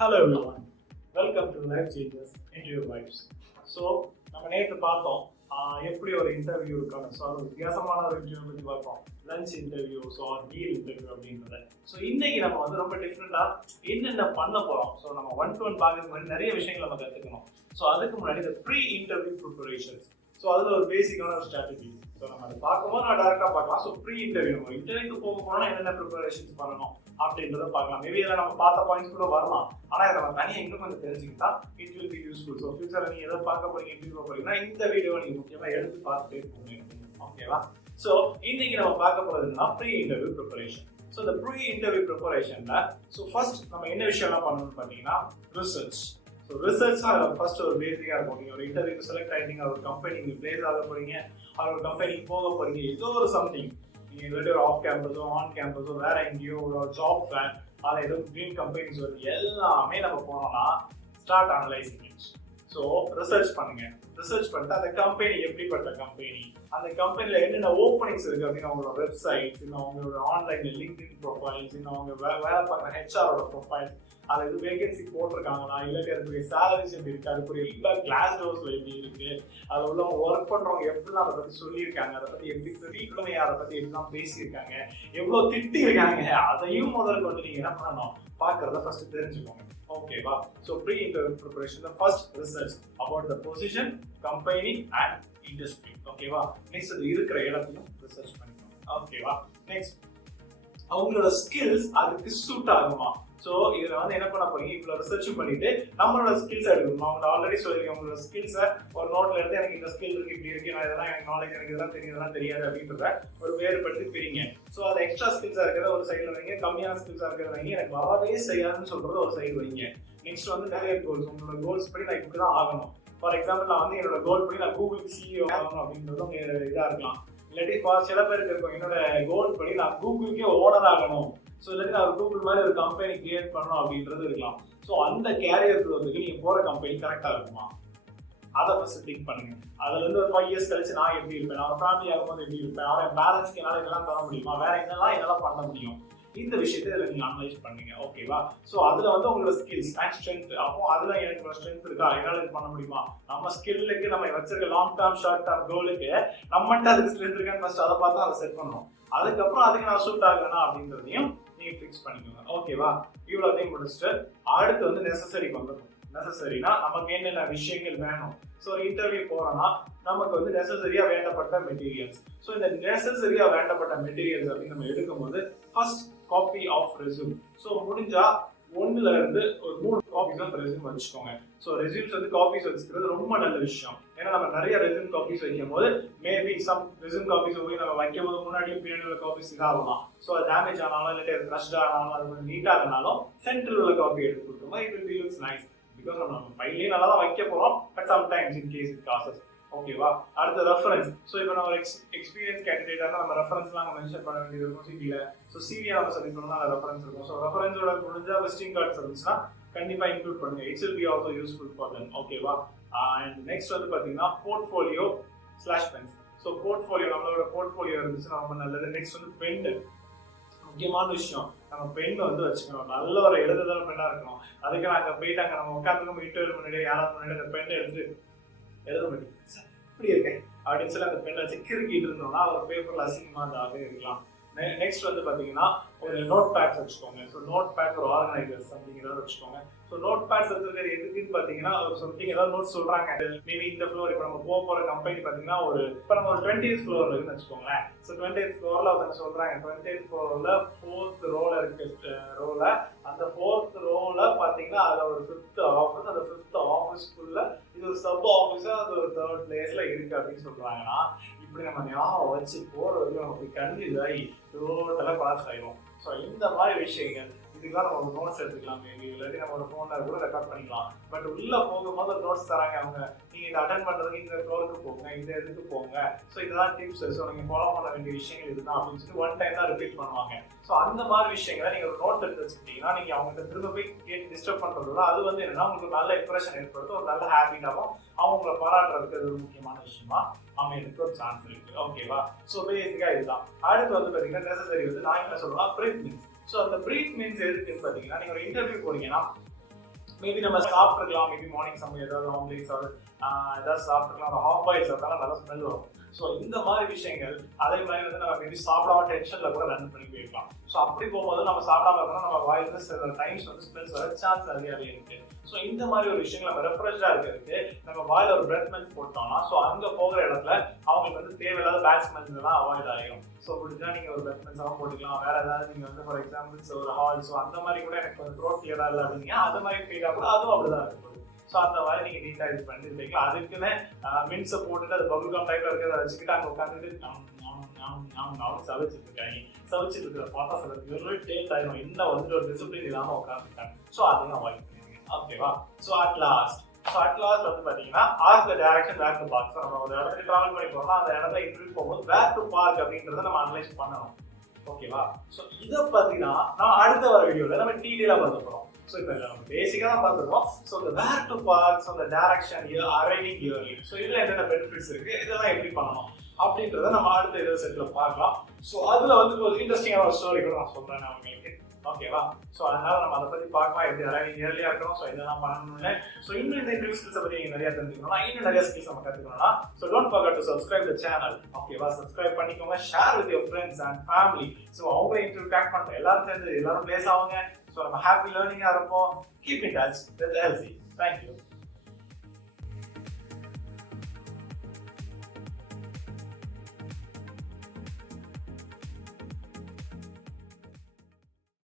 Hello everyone, welcome to Life Changes into Your Lives. So நம்ம நேற்று பார்த்தோம் எப்படி ஒரு இன்டர்வியூ இருக்காங்க. ஸோ அது வித்தியாசமான ஒரு இன்டர்வியூ பற்றி பார்த்தோம், lunch interview, so meal interview அப்படின்றத. ஸோ இன்னைக்கு நம்ம வந்து ரொம்ப டிஃப்ரெண்டாக என்னென்ன பண்ண போகிறோம். ஸோ நம்ம 1-to-1 பார்க்கறதுக்கு முன்னாடி நிறைய விஷயங்கள் நம்ம கற்றுக்கணும். ஸோ அதுக்கு முன்னாடி இந்த ப்ரீ இன்டர்வியூ ப்ரிப்பரேஷன்ஸ், ஸோ அதில் ஒரு பேசிக்கான ஒரு ஸ்ட்ராட்டஜி. ஸோ நம்ம அதை பார்க்கும்போது நம்ம டேரெக்டாக பார்க்கலாம். ஸோ ப்ரீ இன்டர்வியூ, நம்ம இன்டர்வியூக்கு போக போனால் என்னென்ன ப்ரிப்பரேஷன்ஸ் பண்ணணும் அப்படின்றத பார்க்கலாம். மேபி இதில் நம்ம பார்த்த பாயிண்ட்ஸ் கூட வரலாம், ஆனால் இதை நம்ம தனியாக இன்னும் கொஞ்சம் தெரிஞ்சுக்கிட்டா it will be useful. So ஃபியூச்சரில் நீங்கள் எதை பார்க்க போறீங்க, எப்படி போக போறீங்கன்னா இந்த வீடியோவை நீங்கள் முக்கியமாக எடுத்து பார்த்துட்டே போங்க. ஓகேவா? ஸோ இன்னைக்கு நம்ம பார்க்க போகிறதுனா ப்ரீ இன்டர்வியூ ப்ரிப்பரேஷன். ஸோ இந்த ப்ரீ இன்டர்வியூ ப்ரிப்பரேஷனில் ஸோ ஃபர்ஸ்ட் நம்ம என்ன விஷயம்லாம் பண்ணணும்னு பார்த்தீங்கன்னா ரிசர்ச். ஸோ ரிசர்ச் தான் ஃபர்ஸ்ட் ஒரு பேசிக்காக இருக்கும். நீங்கள் ஒரு இன்டர்வியூக்கு செலக்ட் ஆகிட்டீங்க, ஒரு கம்பெனி நீங்கள் பிளேஸ் ஆக போறீங்க, ஒரு கம்பெனிக்கு போக போறீங்க, ஏதோ ஒரு சம்திங் நீங்கள் இல்லாட்டி ஒரு ஆஃப் கேம்பஸோ ஆன் கேம்பஸோ வேற எங்கேயோ ஒரு ஜாப் ஃபேன் அதில் ஏதோ ட்ரீம் கம்பெனிஸ் வருது, எல்லாமே நம்ம போனோம்னா start analysing it. So research பண்ணுங்க. ரிசர்ச் பண்ணிட்டு அந்த கம்பெனி எப்படிப்பட்ட கம்பெனி, அந்த கம்பெனியில் என்னென்ன ஓப்பனிங்ஸ் இருக்கு அப்படின்னு அவங்களோட வெப்சைட்ஸ், இன்னும் அவங்களோட ஆன்லைன்ல லிங்க்டின் ப்ரொஃபைல்ஸ், இன்னும் அவங்க வேலை பார்க்குற ஹெச்ஆரோட ப்ரொஃபைல்ஸ், அது எது வேகன்சி போட்டிருக்காங்களா, இல்லாட்டி அதுக்குரிய சேலரிஸ் எப்படி இருக்கு, அதுக்குரிய எல்லா கிளாஸ் டோர்ஸ்ல எப்படி இருக்கு, அதில் உள்ளவங்க ஒர்க் பண்றவங்க எப்படிலாம் அதை பத்தி சொல்லியிருக்காங்க, அதை பத்தி எப்படி வீட்டுமே அதை பத்தி எப்படிலாம் பேசியிருக்காங்க, எவ்வளவு திட்டி இருக்காங்க, அதையும் முதல்ல கொண்டு நீங்க என்ன பண்ணணும் பார்க்கறத ஃபர்ஸ்ட் தெரிஞ்சுக்கோங்க. ஓகேவா? So pre interview preparation first research about the position, company and industry. ஓகேவா? நெக்ஸ்ட் அது இருக்கிற இடத்தையும் ரிசர்ச் பண்ணிக்கணும். ஓகேவா? நெக்ஸ்ட் அவங்களோட ஸ்கில்ஸ் அதுக்கு சூட் ஆகுமா. ஸோ இதில் வந்து என்ன பண்ண போறீங்க, இவ்வளோ ரிசர்ச் பண்ணிட்டு நம்மளோட ஸ்கில்ஸ் எடுக்கணும். அவங்க ஆல்ரெடி சொல்லியிருக்கேன், உங்களோட ஸ்கில்ஸை ஒரு நோட்ல எடுத்து எனக்கு இந்த ஸ்கில் இருக்கு, இப்படி இருக்கு, நான் இதெல்லாம் எனக்கு நாலேஜ், எனக்கு இதெல்லாம் தெரியும், இதெல்லாம் தெரியாது அப்படின்றத ஒரு வேறுபடுத்தி பிரிங்க. ஸோ அது எக்ஸ்ட்ரா ஸ்கில்ஸா இருக்கிறத ஒரு சைடில் வைங்க, கம்மியான ஸ்கில்ஸா இருக்கிறத வைங்க, எனக்கு வரவே செய்யாதுன்னு சொல்றத ஒரு சைடு வைங்க. நெக்ஸ்ட் வந்து நிறைய கோல்ஸ், உங்களோட கோல்ஸ் படி நான் இப்படி தான் ஆகணும். ஃபார் எக்ஸாம்பிள் நான் வந்து என்னோட கோல் படி நான் கூகுளுக்கு சிஇஓ ஆகணும் அப்படின்றது உங்க இதாக இருக்கலாம். இல்லாட்டி சில பேருக்கு இருக்கும், என்னோட கோல் படி நான் கூகுளுக்கே ஓனர் ஆகணும், ஸோ இல்லாட்டி நான் கூகுள் மாதிரி ஒரு கம்பெனி கிரியேட் பண்ணணும் அப்படின்றது இருக்கலாம். ஸோ அந்த கேரியர் growth-க்கு நீங்க போற கம்பெனி கரெக்டா இருக்குமா, அதை ஃபர்ஸ்ட் திங்க் பண்ணுங்க. அதுல இருந்து ஒரு 5 years கழிச்சு நான் எப்படி இருப்பேன், நான் ஃபேமிலி ஆகும்போது எப்படி இருப்பேன், அவன் பேலன்ஸ்க்கு என்னால் இதெல்லாம் தர முடியுமா, வேற என்னெல்லாம் பண்ண முடியும், இந்த விஷயத்தை இதில் நீங்கள் அனலைஸ் பண்ணுங்க. ஓகேவா? ஸோ அதில் வந்து உங்களோட ஸ்கில்ஸ் அண்ட் ஸ்ட்ரென்த், அப்போ அதில் எனக்கு ஸ்ட்ரென்த் இருக்கா, என்னால் இது பண்ண முடியுமா, நம்ம ஸ்கில்லுக்கு நம்ம வச்சிருக்க லாங் டேர்ம் ஷார்ட் டேர்ம் கோலுக்கு நம்மகிட்ட அதுக்கு ஸ்ட்ரென்த் இருக்கான்னு ஃபர்ஸ்ட் அதை பார்த்து அதை செட் பண்ணணும். அதுக்கப்புறம் அதுக்கு நான் சூட் ஆகணும் அப்படின்றதையும் நீங்க ஃபிக்ஸ் பண்ணிக்கோங்க. ஓகேவா? இவ்வளோதையும் முடிச்சுட்டு அடுத்து வந்து நெசசரி வந்துடும். நெசசரினா நமக்கு என்னென்ன விஷயங்கள் வேணும். ஸோ ஒரு இன்டர்வியூ போறோம்னா நமக்கு வந்து நெசசரியா வேண்டப்பட்ட மெட்டீரியல்ஸ். ஸோ இந்த நெசசரியா வேண்டப்பட்ட மெட்டீரியல்ஸ் அப்படின்னு நம்ம எடுக்கும்போது first copy of resume. So முடிஞ்சா 1ல இருந்து ஒரு 3 காப்பீஸ் ஆஃப் ரெஸ்யூம் வச்சுக்கோங்க. ஸோ ரெஸ்யூம்ஸ் வந்து காப்பீஸ் வச்சுக்கிறது ரொம்ப நல்ல விஷயம். ஏன்னா நம்ம நிறைய ரெஸ்யூம் காப்பீஸ் வைக்கும் போது மேபி சம் ரெஸ்யூம் காப்பீஸ் போய் நம்ம வைக்கும் போது முன்னாடியும் பின்னாடி உள்ள காப்பீஸ் இதாகலாம். ஸோ அது டேமேஜ் ஆனாலும் இல்லாட்டி கிரஷ்ட் ஆனாலும் அது கொஞ்சம் நீட்டாக இருந்தாலும் சென்டரில் உள்ள காப்பி எடுத்து கொடுக்கும்போது it will be looks nice. Because நம்ம ஃபைல்லேயே நல்லா தான் வைக்க போகிறோம், but sometimes in case it causes. ஓகேவா? அடுத்த ரெஃபரன்ஸ். ஸோ இப்போ நம்ம ஒரு எக்ஸ்பீரியன்ஸ் கேண்டிடேட்டாக நம்ம ரெஃபரன்ஸ்லாம் மென்ஷன் பண்ண வேண்டியது இருக்கும் சிவியில். ஸோ சிவியை நம்ம செலக்ட் பண்ணோம்னா அந்த ரெஃபரன்ஸ் இருக்கும். ஸோ ரெஃபரன்ஸோட முடிஞ்சா விசிட்டிங் கார்ட்ஸ் இருந்துச்சுன்னா கண்டிப்பாக இன்க்ளூட் பண்ணுங்க. It's will be also useful for them. ஓகேவா? அண்ட் நெக்ஸ்ட் வந்து பார்த்தீங்கன்னா portfolio slash pens. So portfolio, நம்மளோட போர்ட்ஃபோலியோ இருந்துச்சுன்னா ரொம்ப நல்லது. நெக்ஸ்ட் வந்து பென், முக்கியமான விஷயம், நம்ம பெண் வந்து வச்சுக்கணும். நல்ல ஒரு எழுதுதல் பெண்ணா இருக்கணும். அதுக்கு நாங்கள் போயிட்டாங்க, நம்ம உட்காந்துருக்கோம் இன்டர்வியூ முன்னாடி யாராவது முன்னாடி அந்த பெண்ணை எடுத்து எழுத மாட்டேன் இப்படி இருக்கேன் அப்படின்னு சொல்லி அந்த பெண்ணை வச்சு கிறுக்கிட்டு இருந்தோம்னா அவர் பேப்பர்ல அசிங்கமா அந்த இருக்கலாம். நெக்ஸ்ட் வந்து பாத்தீங்கன்னா ஒரு நோட் பேட்ஸ் வச்சுக்கோங்க. ஸோ நோட் பேட் ஒரு ஆர்கனைசர் சம்திங் ஏதாவது வச்சுக்கோங்க. ஸோ நோட் பேட்ஸ் வச்சுருக்கிறது எதுக்குன்னு பார்த்தீங்கன்னா ஒரு சம்திங் ஏதாவது நோட் சொல்றாங்க, மேபி இந்த ஃப்ளோர் இப்போ நம்ம போகிற கம்பெனி பார்த்தீங்கன்னா இப்போ நம்ம ஒரு 20th ஃப்ளோர் இருக்குன்னு வச்சுக்கோங்களேன். ஸோ 20th ஃப்ளோரில் அவங்க சொல்றாங்க 20th ஃப்ளோரில் 4th ரோல இருக்கு ரோல, அந்த 4th ரோல பார்த்தீங்கன்னா அதில் ஒரு 5th ஆஃபீஸ், அந்த 5th ஆஃபீஸ்க்குள்ள இது ஒரு சப் ஆஃபீஸா அது ஒரு 3rd பிளேஸ்ல இருக்கு அப்படின்னு சொல்றாங்கன்னா இப்படி நம்ம ஞாபகம் வச்சு போற வரைக்கும் நம்ம போய் கன்ஃபியூஸ் ஆகி டோட்டலாக கொலாப்ஸ் ஆயிடும். ஸோ இந்த மாதிரி விஷயங்கள் இதுக்கெல்லாம் நம்ம ஒரு நோட்ஸ் எடுத்துக்கலாம். மேபி இல்லாட்டி நம்ம ஒரு ஃபோனில் கூட ரெக்கார்ட் பண்ணிக்கலாம். பட் உள்ள போகும்போது ஒரு நோட்ஸ் தராங்க அவங்க, நீங்க இதை அட்டன் பண்றதுக்கு இந்த ஃப்ளோருக்கு போங்க, இந்த இதுக்கு போங்க, ஸோ இதெல்லாம் டிப்ஸ், ஸோ நீங்க ஃபாலோ பண்ண வேண்டிய விஷயங்கள் இதுதான் அப்படின்னு சொல்லி ஒன் டைம் தான் ரிப்பீட் பண்ணுவாங்க. ஸோ அந்த மாதிரி விஷயங்களை நீங்க ஒரு நோட்ஸ் எடுத்து வச்சுக்கிட்டீங்கன்னா நீங்க அவங்க திரும்ப போய் கேட்டு டிஸ்டர்ப் பண்றதோட அது வந்து என்னன்னா உங்களுக்கு நல்ல இம்ப்ரெஷன் ஏற்படுத்தும், ஒரு நல்ல ஹேபிட்டாகவும் அவங்களை பாராட்டுறதுக்கு அது ஒரு முக்கியமான விஷயமா அமையறதுக்கு ஒரு சான்ஸ் இருக்கு. ஓகேவா? ஸோ பேசிக்கா இதுதான். அடுத்து வந்து பாத்தீங்கன்னா நெசசரி வந்து நான் என்ன சொல்றேன், பிரீத் மீன்ஸ். ஸோ அந்த பிரீத் மீன்ஸ் எதுக்குன்னு பாத்தீங்கன்னா நீங்க ஒரு இன்டர்வியூ போறீங்கன்னா மேபி நம்ம சாப்பிட்டுருக்கலாம், மேபி மார்னிங் சமையல் ஏதாவது ஆம்லேட்ஸ் ஏதாவது சாப்பிட்டுருக்கலாம், ஹாஃப் பாயில் சாப்பிட்டாலும் நல்லா ஸ்மெல் வரும். ஸோ இந்த மாதிரி விஷயங்கள் அதே மாதிரி வந்து நம்ம மேபி சாப்பிடாம டென்ஷன்ல கூட ரன் பண்ணி போயிருக்கலாம். ஸோ அப்படி போகும்போது நம்ம சாப்பிடாம இருக்கணும், நம்ம வாயிலிருந்து சில டைம்ஸ் வந்து ஸ்மெல்ஸ் வர சான்ஸ் நிறையாவே இருக்கு. ஸோ இந்த மாதிரி ஒரு விஷயங்கள் நம்ம ரெஃப்ரெஷ்ஷாக இருக்கிறதுக்கு நம்ம வாயில் ஒரு பிரெத் மெல்ஸ் போட்டோம்னா ஸோ அங்கே போகிற இடத்துல அவங்களுக்கு வந்து தேவையில்லாத பேட் ஸ்மெல்ஸ் எல்லாம் அவாய்ட் ஆகிடும். ஸோ அப்படின்னா நீங்கள் ஒரு பிரெத் மெல்ஸ் எல்லாம் போட்டுக்கலாம். வேற ஏதாவது நீங்கள் வந்து ஃபார் எக்ஸாம்பிள்ஸ் ஒரு ஹால் ஸோ அந்த மாதிரி கூட எனக்கு வந்து த்ரோட் கிளியராக இல்லை அப்படிங்க அந்த மாதிரி ஃபீலாக கூட அதுவும் அப்படிதான் இருக்கும். ஸோ அந்த மாதிரி நீங்கள் நீட்டாக இது பண்ணிட்டு இருக்கலாம். அதுக்குன்னு மின்ஸை போட்டுட்டு அது பபுள் கம் டைப்ல இருக்கிறத வச்சுக்கிட்டு அங்கே உட்காந்துட்டு சவைச்சிட்டு இருக்காங்க. சவைச்சிட்டு இருக்கிற பார்த்தா சில டேட் ஆயிரும், இன்னும் வந்து ஒரு டிசிப்ளின் இல்லாமல் உட்காந்துருக்காங்க. ஸோ அதையும் அவாய்ட் பண்ணிடுங்க. ஓகேவா? ஸோ அட் லாஸ்ட் வந்து பார்த்தீங்கன்னா as the direction where to park. So நம்ம ஒரு இடத்துக்கு ட்ராவல் பண்ணி போகிறோம்னா அந்த இடத்துல இன்டர்வியூ போகும்போது வேர் டு பார்க் அப்படின்றத நம்ம அனலைஸ் பண்ணணும். ஓகேவா? ஸோ இதை பற்றினா நான் அடுத்த வர வீடியோவில் நம்ம டீட்டெயிலாக பார்க்க போகிறோம். ஸோ இப்போ நம்ம பேசிக்காக தான் பார்த்துருக்கோம். ஸோ இந்த வேர் டு பார்க், ஸோ இந்த டைரக்ஷன், அரைவிங் இயர்லி, ஸோ இதில் என்னென்ன பெனிஃபிட்ஸ் இருக்குது, இதெல்லாம் எப்படி பண்ணணும் அப்படின்றத நம்ம அடுத்த இதில் செட்டில் பார்க்கலாம். ஸோ அதில் வந்து ஒரு இன்ட்ரெஸ்டிங்கான ஒரு ஸ்டோரி கூட நான் சொல்கிறேன் அவங்களுக்கு. ஓகேவா? ஸோ அதனால நம்ம அதை பற்றி பார்க்கலாம், எப்படி அரைவிங் இயர்லியாக இருக்கணும், ஸோ இதெல்லாம் பண்ணணும்னு. ஸோ இன்னும் இந்த இன்டர்வியூ ஸ்கில்ஸை பற்றி நீங்கள் நிறையா தெரிஞ்சுக்கணும்னா, இன்னும் நிறைய ஸ்கில்ஸ் நம்ம கற்றுக்கணும்னா, so don't forget to subscribe the channel. ஓகேவா? சப்ஸ்கிரைப் பண்ணிக்கோங்க, share with your friends and family. So அவங்களே இன்டர்வியூ கிராக் பண்ணுறோம், எல்லாரும் சேர்ந்து எல்லாரும் பிளேஸ் ஆகுங்க. ஸோ நம்ம ஹாப்பி லேர்னிங்காக இருப்போம். Keep in touch with LC. Thank you.